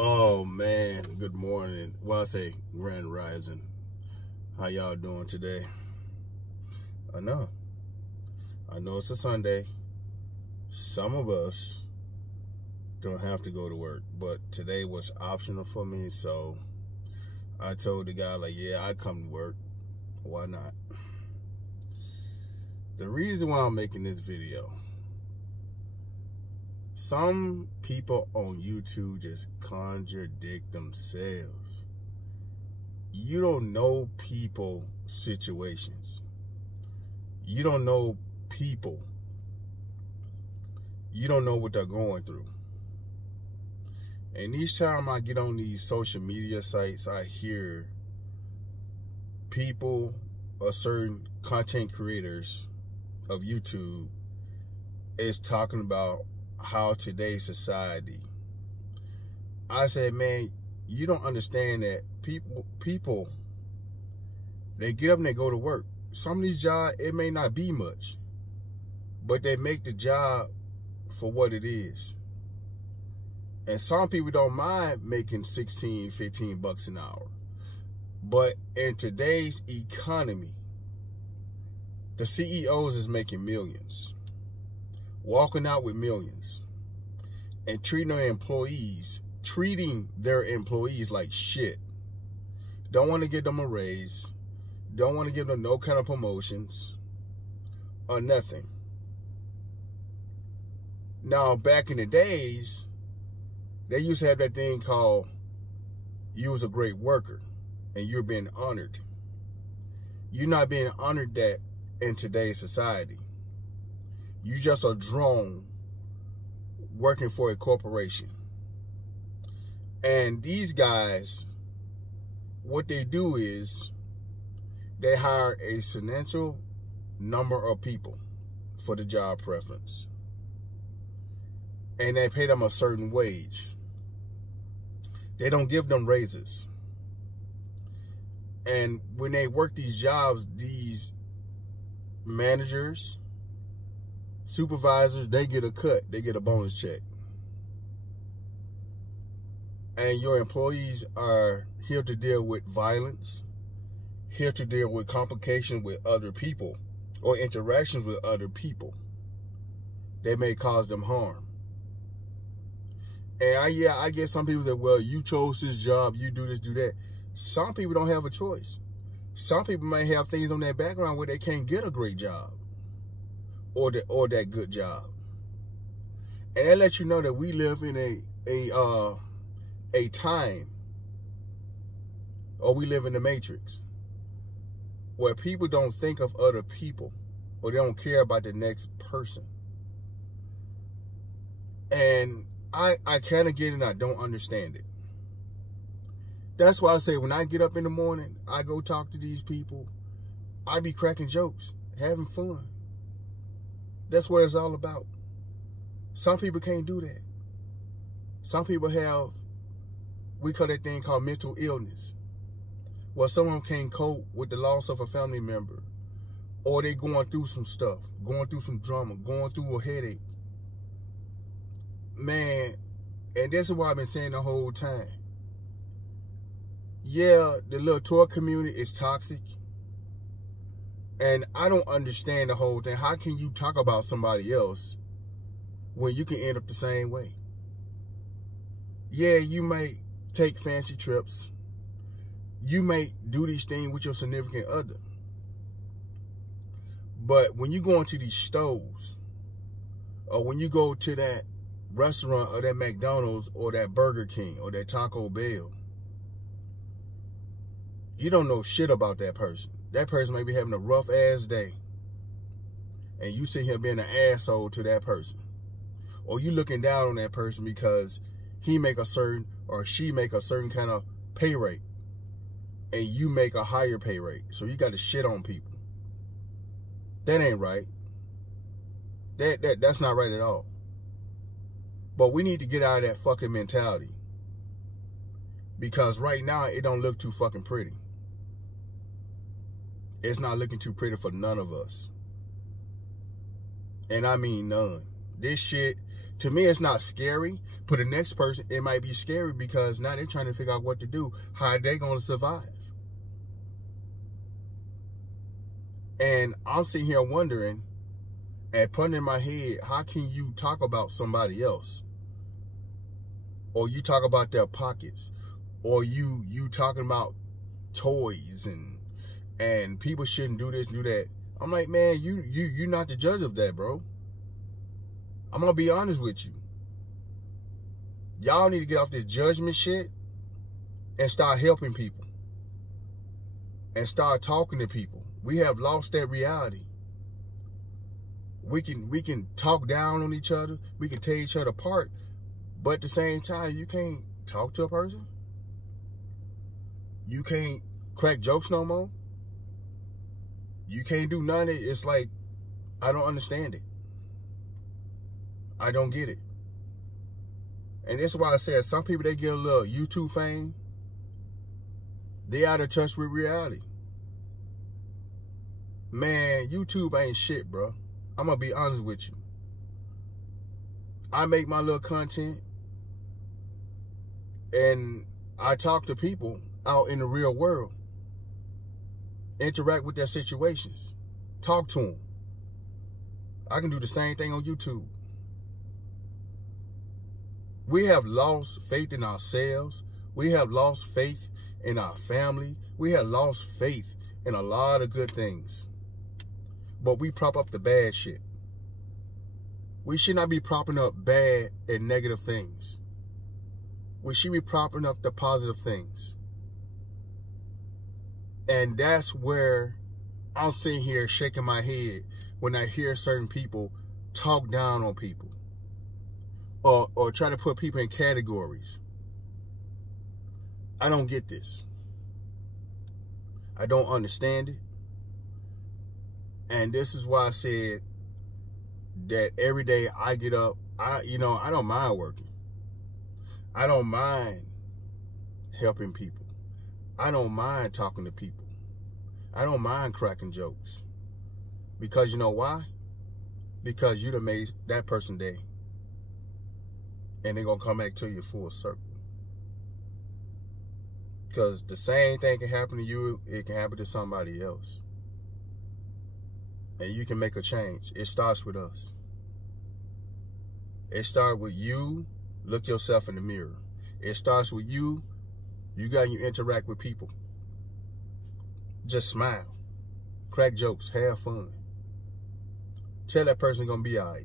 Oh man, good morning. Well, I say grand rising. How y'all doing today? I know it's a Sunday. Some of us don't have to go to work, but today was optional for me, so I told the guy, like, yeah, I come to work. Why not? The reason why I'm making this video, some people on YouTube just contradict themselves. You don't know people situations. You don't know people. You don't know what they're going through. And each time I get on these social media sites, I hear people or certain content creators of YouTube is talking about how today's society. I said, man, you don't understand that people, they get up and they go to work. Some of these jobs, it may not be much, but they make the job for what it is. And some people don't mind making 16, 15 bucks an hour. But in today's economy, the CEOs is making millions, walking out with millions, and treating their employees like shit. Don't want to give them a raise. Don't want to give them no kind of promotions or nothing. Now, back in the days, they used to have that thing called, you was a great worker and you're being honored. You're not being honored that in today's society. You just a drone working for a corporation. And these guys, what they do is they hire a substantial number of people for the job preference. And they pay them a certain wage. They don't give them raises. And when they work these jobs, these managers, supervisors, they get a cut. They get a bonus check. And your employees are here to deal with violence, here to deal with complications with other people or interactions with other people. They may cause them harm. And I get some people say, well, you chose this job, you do this, do that. Some people don't have a choice. Some people may have things on their background where they can't get a great job or that good job. And that lets you know that we live in a time, or we live in the Matrix, where people don't think of other people or they don't care about the next person. And I kind of get it and I don't understand it. That's why I say when I get up in the morning, I go talk to these people. I be cracking jokes, having fun. That's what it's all about. Some people can't do that. Some people have, we call that thing called mental illness. Well, someone can't cope with the loss of a family member, or they going through some stuff, going through some drama, going through a headache. Man, and this is what I've been saying the whole time. Yeah, the little tour community is toxic. And I don't understand the whole thing. How can you talk about somebody else when you can end up the same way? Yeah, you may take fancy trips. You may do these things with your significant other. But when you go into these stores, or when you go to that restaurant or that McDonald's or that Burger King or that Taco Bell, you don't know shit about that person. That person may be having a rough ass day, and you sit here being an asshole to that person, or you looking down on that person because he make a certain or she make a certain kind of pay rate, and you make a higher pay rate, so you got to shit on people. That ain't right. That's not right at all. But we need to get out of that fucking mentality, because right now it don't look too fucking pretty. It's not looking too pretty for none of us. And I mean none. This shit, to me, it's not scary. For the next person, it might be scary because now they're trying to figure out what to do. How are they going to survive? And I'm sitting here wondering and putting in my head, how can you talk about somebody else? Or you talk about their pockets? Or you talking about toys and people shouldn't do this, do that. I'm like, man, you're not the judge of that, bro. I'm gonna be honest with you. Y'all need to get off this judgment shit and start helping people. And start talking to people. We have lost that reality. We can talk down on each other. We can tear each other apart. But at the same time, you can't talk to a person. You can't crack jokes no more. You can't do none of it. It's like, I don't understand it. I don't get it. And this is why I said some people, they get a little YouTube fame. They out of touch with reality. Man, YouTube ain't shit, bro. I'm going to be honest with you. I make my little content. And I talk to people out in the real world. Interact with their situations. Talk to them. I can do the same thing on YouTube. We have lost faith in ourselves. We have lost faith in our family. We have lost faith in a lot of good things. But we prop up the bad shit. We should not be propping up bad and negative things. We should be propping up the positive things. And that's where I'm sitting here shaking my head when I hear certain people talk down on people. Or try to put people in categories. I don't get this. I don't understand it. And this is why I said that every day I get up, I don't mind working. I don't mind helping people. I don't mind talking to people. I don't mind cracking jokes. Because you know why? Because you done made that person day. And they're going to come back to you full circle. Because the same thing can happen to you, it can happen to somebody else. And you can make a change. It starts with us. It starts with you. Look yourself in the mirror. It starts with you. You got to interact with people. Just smile. Crack jokes. Have fun. Tell that person you're going to be all right.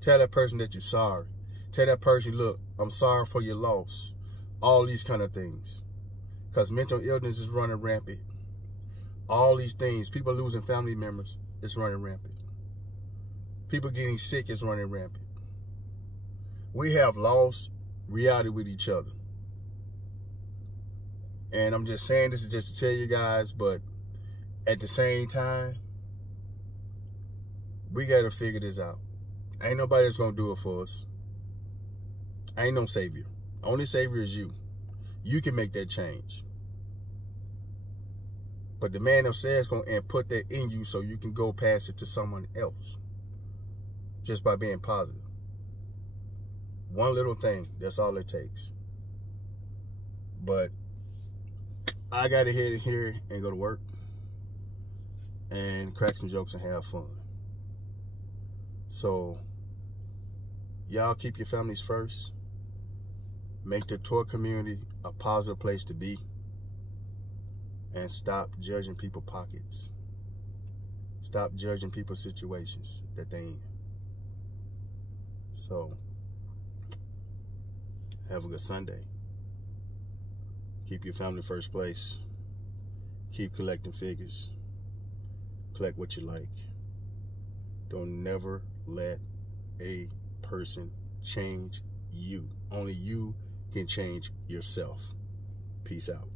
Tell that person that you're sorry. Tell that person, look, I'm sorry for your loss. All these kind of things. Because mental illness is running rampant. All these things. People losing family members is running rampant. People getting sick is running rampant. We have lost reality with each other. And I'm just saying this is just to tell you guys, but at the same time, we got to figure this out. Ain't nobody that's going to do it for us. Ain't no savior. Only savior is you. You can make that change. But the man upstairs is going to put that in you so you can go pass it to someone else. Just by being positive. One little thing. That's all it takes. But I got to head here and go to work. And crack some jokes and have fun. So, y'all keep your families first. Make the tour community a positive place to be. And stop judging people's pockets. Stop judging people's situations that they in. So, have a good Sunday. Keep your family first place. Keep collecting figures. Collect what you like. Don't never let a person change you. Only you can change yourself. Peace out.